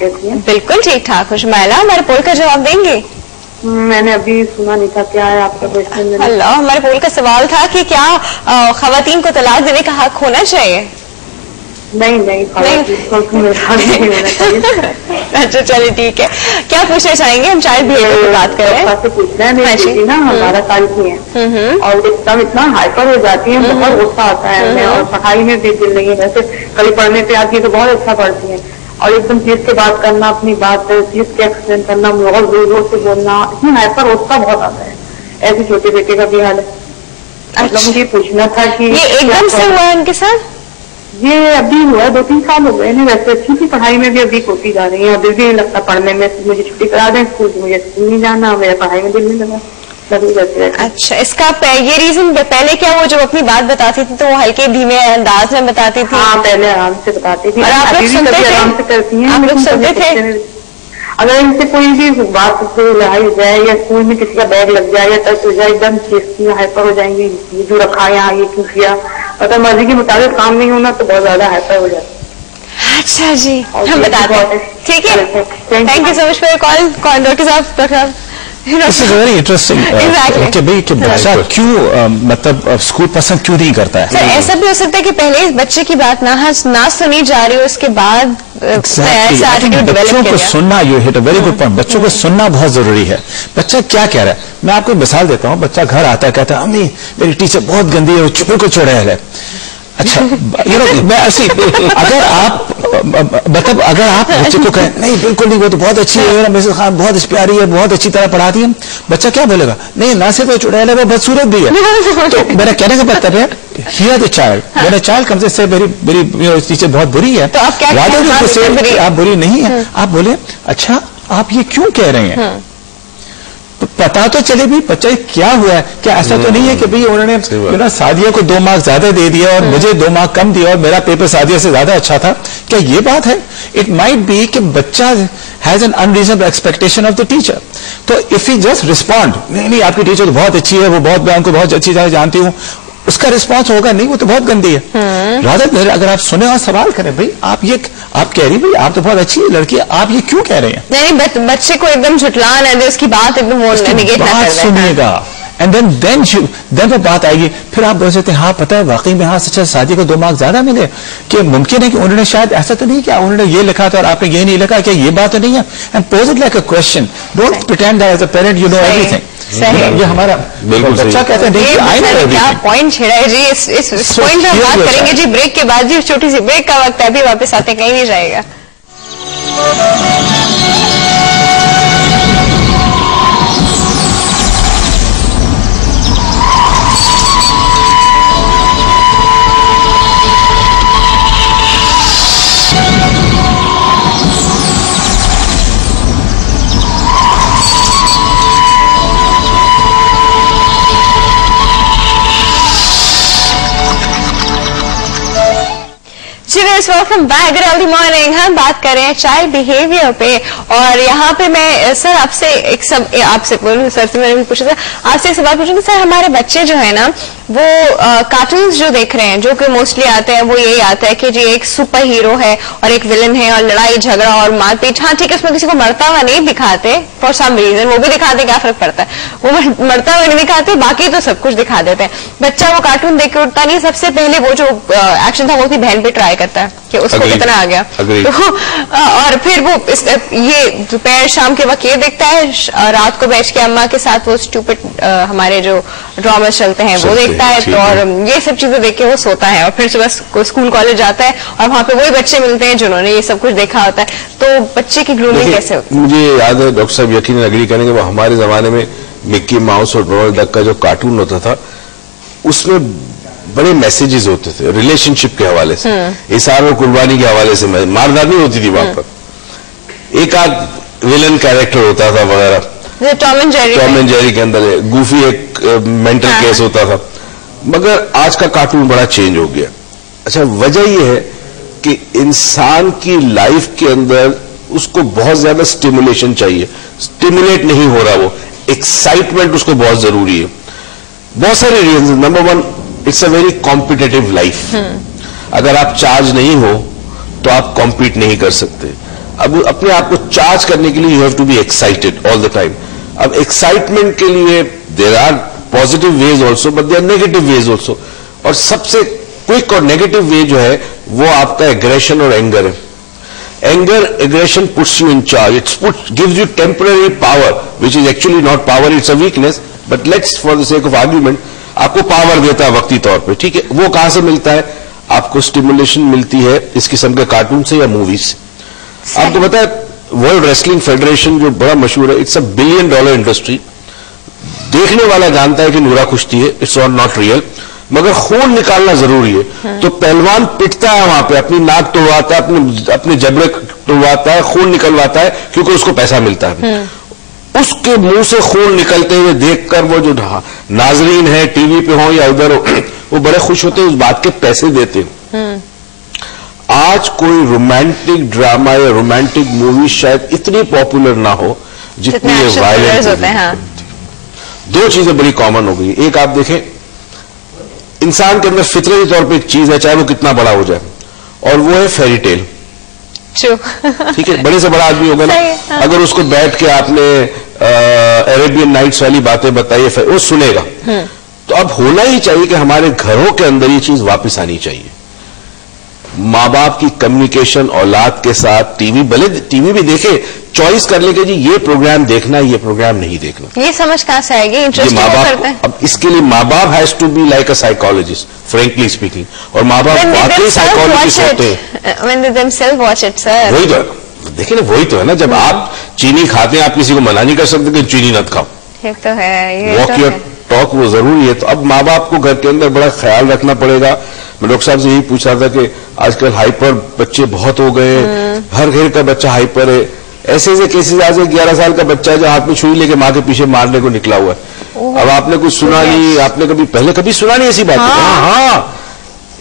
بالکل ٹھیک ٹھاک ہوں شمائلہ. ہمارے پول کا جواب دیں گے؟ میں نے ابھی سنا نہیں تھا, کیا ہے آپ کا کوشچن؟ اللہ, ہمارے پول کا سوال تھا کہ کیا خواتین کو طلاق دینے کا حق ہونا چاہیے؟ نہیں اچھا چلیے ٹھیک ہے. کیا پوچھنا چاہیں گے؟ ہم چائلڈ بیہیویئر کی بات کر رہے ہیں. پوچھنا ہے نا 12 سال کی ہے اور ایک دم اتنا ہائپر ہو جاتی ہے, بہت غصہ آتا ہے ہمیں, اور پڑھائی میں بھی دل نہیں ہے. ویسے کل پڑھنے پہ آتی ہے تو بہت اچھا پڑھتی ہے, اور ایک دم چیز کے بات کرنا, اپنی بات چیز کے ایکسپلین کرنا, بہت زور زور سے بولنا, اتنی ہائپر غصہ بہت آتا ہے. ایسے چھوٹے بیٹے کا بھی حال ہے. مطلب مجھے پوچھنا تھا کہ یہ ایک دم سے ہوا ہے ان کے ساتھ؟ یہ ابھی ہوا ہے, 2-3 سال ہو گئے ہیں. ویسے اچھی تھی, پڑھائی میں بھی ابھی ہوتی جا رہی ہے. ابھی بھی نہیں لگتا پڑھنے میں, مجھے چھٹی کرا دیں اسکول, مجھے اسکول نہیں جانا, میرا پڑھائی میں دل نہیں لگا. اچھا, اس کا یہ ریزن پہلے کیا, وہ جب اپنی بات بتاتی تھی تو وہ ہلکے دھیمے انداز میں بتاتی تھی؟ ہاں پہلے آرام سے بتاتی تھی. اور آپ لوگ سنتے تھے؟ آرام سے کرتی ہیں. آپ لوگ سنتے تھے؟ اگر ان سے کوئی بھی بات لڑائی ہو جائے یا اسکول میں کسی کا بیگ لگ جائے یا ٹچ ہو جائے, ایک دم چیزتی ہائپر ہو جائیں گی. یہ جو رکھا یہاں, یہ کیوں کیا, مطلب مرضی کے مطابق کام نہیں ہونا تو بہت زیادہ ہائپر ہو جاتا. اچھا جی, ہم بتاتے ہیں. ٹھیک ہے, thank you so much for call. کون ڈاکٹر صاحب؟ This is very interesting. کہ بچہ کیوں مطلب اسکول پسند کیوں نہیں کرتا ہے؟ سر ایسا بھی ہو سکتا ہے کہ پہلے اس بچے کی بات نہ سنی جا رہی ہو, اس کے بعد بچوں کو سننا, you hit a very good point. بچوں کو سننا بہت ضروری ہے. بچہ کیا کہہ رہا ہے, میں آپ کو مثال دیتا ہوں. بچہ گھر آتا ہے, کہتا ہے امی میری ٹیچر بہت گندی ہے, وہ چپے کو چڑیل ہے. اچھا میں ایسی, اگر آپ بچے کو کہیں نہیں بالکل نہیں, وہ تو بہت اچھی ہے, مسز خان بہت پیاری ہے, بہت اچھی طرح پڑھاتی ہے, بچہ کیا بولے گا؟ نہیں نہ صرف وہ چڑیل ہے, وہ بدصورت بھی ہے. تو میرا کہنے کا مطلب ہے, ہیئر دا چائلڈ, میرا چائلڈ کم سے میری ٹیچر بہت بری ہے, آپ بری نہیں ہے, آپ بولے اچھا آپ یہ کیوں کہہ رہے ہیں, پتا تو چلے بھی بچہ کیا ہوا ہے. کیا ایسا تو نہیں ہے کہ انہوں نے سعدیہ کو 2 مارکس زیادہ دے دیا اور مجھے 2 مارک کم دیا اور میرا پیپر سعدیہ سے زیادہ اچھا تھا؟ کیا یہ بات ہے؟ اٹ مائٹ بی کہ بچہ has an unreasonable expectation of the teacher. تو اف یو جسٹ ریسپونڈ, نہیں آپ کی ٹیچر تو بہت اچھی ہے, وہ میں ان کو بہت اچھی طرح جانتی ہوں, اس کا ریسپانس ہوگا نہیں وہ تو بہت گندی ہے. رادر اگر آپ سنیں اور سوال کریں, بھائی آپ کہہ رہی بھائی آپ تو بہت اچھی لڑکی ہے, آپ یہ کیوں کہہ رہے ہیں؟ نہیں, بچے کو ایک دم جھٹلانا ہے, اس کی بات ایک دم بات سنیے گا, اینڈ دین وہ بات آئے گی. پھر آپ بول سکتے ہیں ہاں پتہ ہے واقعی میں ہاں سچا سعدیہ کو 2 مارکس زیادہ ملے, کہ ممکن ہے کہ انہوں نے شاید ایسا تو نہیں کیا, انہوں نے یہ لکھا تھا اور آپ نے یہ نہیں لکھا, کیا یہ بات تو نہیں ہے؟ And pose it like a question, don't pretend that as a parent you know everything. یہ ہمارا بچہ کہتا ہے کیا پوائنٹ چھیڑا ہے جی, اس پوائنٹ پہ ہم بات کریں گے جی بریک کے بعد. جی چھوٹی سی بریک کا وقت ہے, ابھی واپس آتے کہیں نہیں جائے گا. Welcome back, good early morning. ہم بات کر رہے ہیں چائلڈ بیہیویئر پہ, اور یہاں پہ میں سر آپ سے بولوں, سر سے میں نے بھی پوچھا تھا, آپ سے ایک سوال پوچھوں کہ سر ہمارے بچے جو ہے نا وہ کارٹونز جو دیکھ رہے ہیں, جو کہ موسٹلی آتے ہیں, وہ یہی آتا ہے کہ جی ایک سپر ہیرو ہے اور ایک ولن ہے اور لڑائی جھگڑا اور مار پیٹ. ہاں ٹھیک ہے, اس میں کسی کو مرتا ہوا نہیں دکھاتے فار سم ریزن, وہ بھی دکھاتے, کیا فرق پڑتا ہے, وہ مرتا ہوا نہیں دکھاتے, باقی تو سب کچھ دکھا دیتے ہیں. بچہ وہ کارٹون دیکھ کے اٹھتا نہیں, سب سے پہلے وہ جو ایکشن تھا وہ اپنی بہن پہ ٹرائی کرتا ہے کہ اس کو کتنا آ گیا, اور پھر وہ یہ دوپہر شام کے وقت یہ دیکھتا ہے, رات کو بیٹھ کے اماں کے ساتھ وہ اسٹوپڈ ہمارے جو ڈراماز چلتے ہیں وہ دیکھتا ہے, اور یہ سب چیزیں دیکھ کے وہ سوتا ہے, اور پھر صبح اسکول کالج جاتا ہے اور وہاں پہ وہی بچے ملتے ہیں جنہوں نے یہ سب کچھ دیکھا ہوتا ہے. تو بچے کی گرومنگ کیسے ہوتی ہے؟ مجھے یاد ہے ڈاکٹر صاحب یقیناً اگری کریں گے, وہ ہمارے زمانے میں مکی ماؤس اور ڈونلڈ ڈک کا جو کارٹون ہوتا تھا اس میں بڑے میسیجز ہوتے تھے ریلیشن شپ کے حوالے سے, اثار و قربانی کے حوالے سے, ماردانی ہوتی تھی وہاں پر, ایک آدھ ولن کیریکٹر ہوتا تھا وغیرہ. ٹام اینڈ جیری کے اندر گوفی ایک مینٹل کیس ہوتا تھا. مگر آج کا کارٹون بڑا چینج ہو گیا. اچھا وجہ یہ ہے کہ انسان کی لائف کے اندر اس کو بہت زیادہ سٹیمولیشن چاہیے, سٹیمولیٹ نہیں ہو رہا, وہ ایکسائٹمنٹ اس کو بہت ضروری ہے. بہت سارے reason. Number 1, it's a very competitive life. اگر آپ چارج نہیں ہو تو آپ کمپیٹ نہیں کر سکتے. اب اپنے آپ کو چارج کرنے کے لیے you have to be excited all the time. اب ایکسائٹمنٹ کے لیے there are positive ways also but there are negative ways also. اور سب سے کوئک اور نیگیٹو وے جو ہے وہ آپ کا ایگریشن اور اینگر ہے. Anger, aggression puts you in charge. Gives you temporary power, which is actually not power, it's a weakness. But let's, for the sake of argument, آپ کو پاور دیتا ہے وقتی طور پہ. ٹھیک ہے, وہ کہاں سے ملتا ہے؟ آپ کو اسٹیمولیشن ملتی ہے اس قسم کے کارٹون سے یا موویز سے. آپ کو پتا ہے ورلڈ ریسلنگ فیڈریشن جو بڑا مشہور ہے, اٹس $1 billion انڈسٹری. دیکھنے والا جانتا ہے کہ نورا کشتی ہے, اٹس ناٹ ریئل, مگر خون نکالنا ضروری ہے. تو پہلوان پٹتا ہے وہاں پہ, اپنی ناک توڑواتا ہے, اپنے جبڑے توڑواتا ہے, خون نکلواتا ہے کیونکہ اس کو پیسہ ملتا ہے. اس کے منہ سے خون نکلتے ہوئے دیکھ کر وہ جو ناظرین ہیں ٹی وی پہ ہوں یا ادھر ہو, وہ بڑے خوش ہوتے ہیں, اس بات کے پیسے دیتے ہیں. آج کوئی رومانٹک ڈراما یا رومانٹک مووی شاید اتنی پاپولر نہ ہو جتنی وائلنٹ ہوتے ہیں. دو چیزیں بڑی کامن ہو گئی. ایک آپ دیکھیں, انسان کے اندر فطرتی طور پہ ایک چیز ہے, چاہے وہ کتنا بڑا ہو جائے, اور وہ ہے فیری ٹیل. ٹھیک ہے, بڑے سے بڑا آدمی ہوگا نا, اگر اس کو بیٹھ کے آپ نے عربین نائٹس والی باتیں بتائی وہ سنے گا. تو اب ہونا ہی چاہیے کہ ہمارے گھروں کے اندر یہ چیز واپس آنی چاہیے. ماں باپ کی کمیونیکیشن اولاد کے ساتھ, ٹی وی بھلے ٹی وی بھی دیکھے, چوائس کر لے کہ جی یہ پروگرام دیکھنا, یہ پروگرام نہیں دیکھنا. یہ سمجھ کہاں سے آئے گی؟ ماں باپ, اب اس کے لیے ماں باپ has to be like a psychologist, frankly speaking. اور ماں باپ واقعی سائیکالوجسٹ ہوتے ہیں. وہی تو دیکھیں نا, وہی تو ہے نا, جب آپ چینی کھاتے ہیں آپ کسی کو منع نہیں کر سکتے کہ چینی نہ کھاؤ. واک یور ٹاک وہ ضروری ہے. تو اب ماں باپ کو گھر کے اندر بڑا خیال رکھنا پڑے گا. میں ڈاکٹر صاحب سے یہی پوچھ رہا تھا کہ آج کل ہائپر بچے بہت ہو گئے, ہر گھر کا بچہ ہائپر ہے. ایسے ایسے کیسز آج 11 سال کا بچہ ہے جو ہاتھ میں چھری لے کے ماں کے پیچھے مارنے کو نکلا ہوا ہے. اب آپ نے کچھ سنا نہیں, آپ نے پہلے کبھی سنا نہیں ایسی بات. ہاں,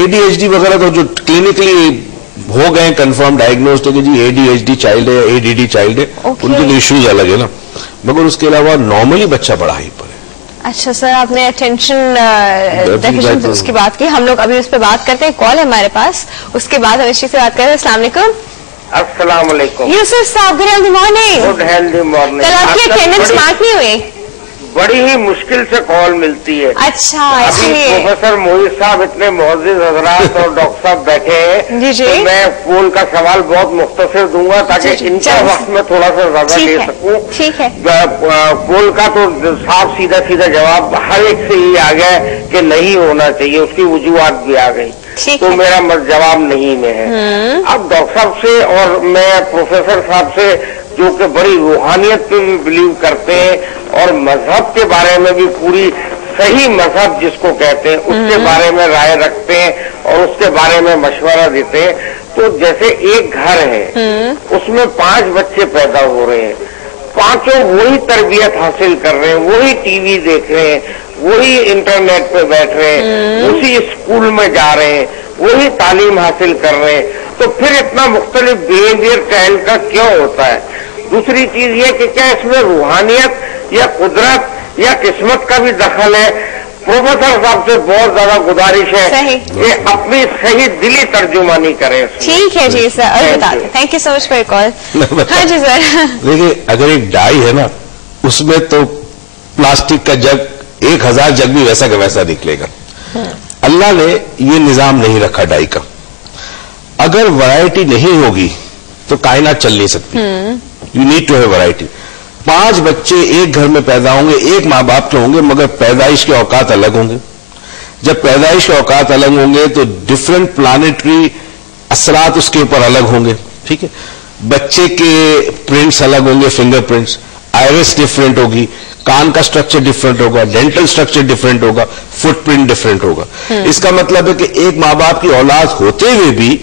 ADHD وغیرہ تو جو کلینکلی ہو گئے کنفرم ڈائگنوزڈ ہے کہ جی ADHD چائلڈ ہے, ADD چائلڈ ہے, ان کے لیے ایشوز الگ ہے نا, مگر اس کے علاوہ نارملی بچہ بڑا ہائپر ہے. اچھا سر, آپ نے اٹینشن ڈیفیشنسی اس کی بات کی, ہم لوگ ابھی اس پہ بات کرتے ہیں. کال ہے ہمارے پاس, اس کے بعد ہم اس چیز سے بات کریں. السلام علیکم. السلام علیکم. یوسف صاحب, good healthy morning. Good healthy morning. کل آپ کی اٹینڈنس مارک نہیں ہوئی؟ بڑی ہی مشکل سے کال ملتی ہے. اچھا, اس ابھی لیے پروفیسر موہت صاحب اتنے معزز حضرات اور ڈاکٹر صاحب بیٹھے ہیں. جی جی, تو میں پول کا سوال بہت مختصر دوں گا تاکہ ان کا وقت میں تھوڑا سا زیادہ لے سکوں. ٹھیک ہے. پول کا تو صاف سیدھا سیدھا جواب ہر ایک سے یہ آ گیا کہ نہیں ہونا چاہیے, اس کی وجوہات بھی آ گئی. تو میرا جواب نہیں میں ہے. اب ڈاکٹر صاحب سے اور میں پروفیسر صاحب سے جو کہ بڑی روحانیت پہ بھی بلیو کرتے ہیں اور مذہب کے بارے میں بھی پوری صحیح مذہب جس کو کہتے ہیں اس کے بارے میں رائے رکھتے ہیں اور اس کے بارے میں مشورہ دیتے ہیں. تو جیسے ایک گھر ہے, اس میں 5 بچے پیدا ہو رہے ہیں, 5 وہی تربیت حاصل کر رہے ہیں, وہی ٹی وی دیکھ رہے ہیں, وہی انٹرنیٹ پہ بیٹھ رہے ہیں, اسی اسکول میں جا رہے ہیں, وہی تعلیم حاصل کر رہے ہیں. تو پھر اتنا مختلف بیہیویئر چائلڈ کا کیوں ہوتا ہے؟ دوسری چیز یہ کہ کیا اس میں روحانیت یا قدرت یا قسمت کا بھی دخل ہے؟ پروفیسر صاحب سے بہت زیادہ گزارش ہے کہ اپنی صحیح دلی ترجمانی کریں. ٹھیک ہے جی sir, thank you so much for call. ہاں جی سر. دیکھیے, اگر ایک ڈائی ہے نا, اس میں تو پلاسٹک کا جگ 1000 جگ بھی ویسا کا ویسا نکلے گا. اللہ نے یہ نظام نہیں رکھا ڈائی کا. اگر ورائٹی نہیں ہوگی تو کائنات چل نہیں سکتی. You need to have variety. 5 بچے ایک گھر میں پیدا ہوں گے, ایک ماں باپ کے ہوں گے, مگر پیدائش کے اوقات الگ ہوں گے. جب پیدائش کے اوقات الگ ہوں گے تو ڈفرینٹ پلانٹری اثرات اس کے اوپر الگ ہوں گے. ٹھیک ہے, بچے کے پرنٹس الگ ہوں گے, فنگر پرنٹس, آئرس ڈفرینٹ ہوگی, کان کا سٹرکچر ڈفرینٹ ہوگا, ڈینٹل سٹرکچر ڈفرینٹ ہوگا, فٹ پرنٹ ڈفرینٹ ہوگا. اس کا مطلب ہے کہ ایک ماں باپ کی اولاد ہوتے ہوئے بھی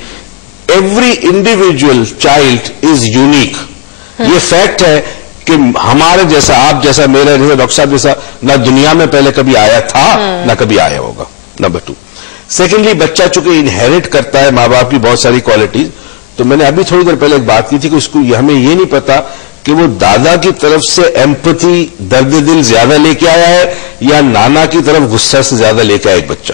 every individual child is unique. یہ فیکٹ ہے کہ ہمارے جیسا, آپ جیسا, میرا جیسا, ڈاکٹر صاحب جیسا نہ دنیا میں پہلے کبھی آیا تھا نہ کبھی آیا ہوگا. نمبر 2. سیکنڈلی, بچہ چونکہ انہیریٹ کرتا ہے ماں باپ کی بہت ساری کوالٹیز. تو میں نے ابھی تھوڑی دیر پہلے ایک بات کی تھی کہ اس کو ہمیں یہ نہیں پتا کہ وہ دادا کی طرف سے ایمپتھی, درد دل زیادہ لے کے آیا ہے یا نانا کی طرف غصہ سے زیادہ لے کے آیا ایک بچہ.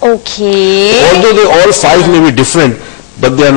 Okay. Although they all 5 may be different, but they are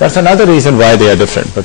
That's another reason why they are different. But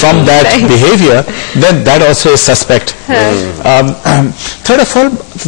from that behavior, then that also is suspect. Third of all,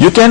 you can,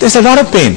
there's a lot of pain.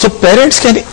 So parents can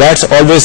that's always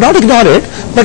not ignore it, but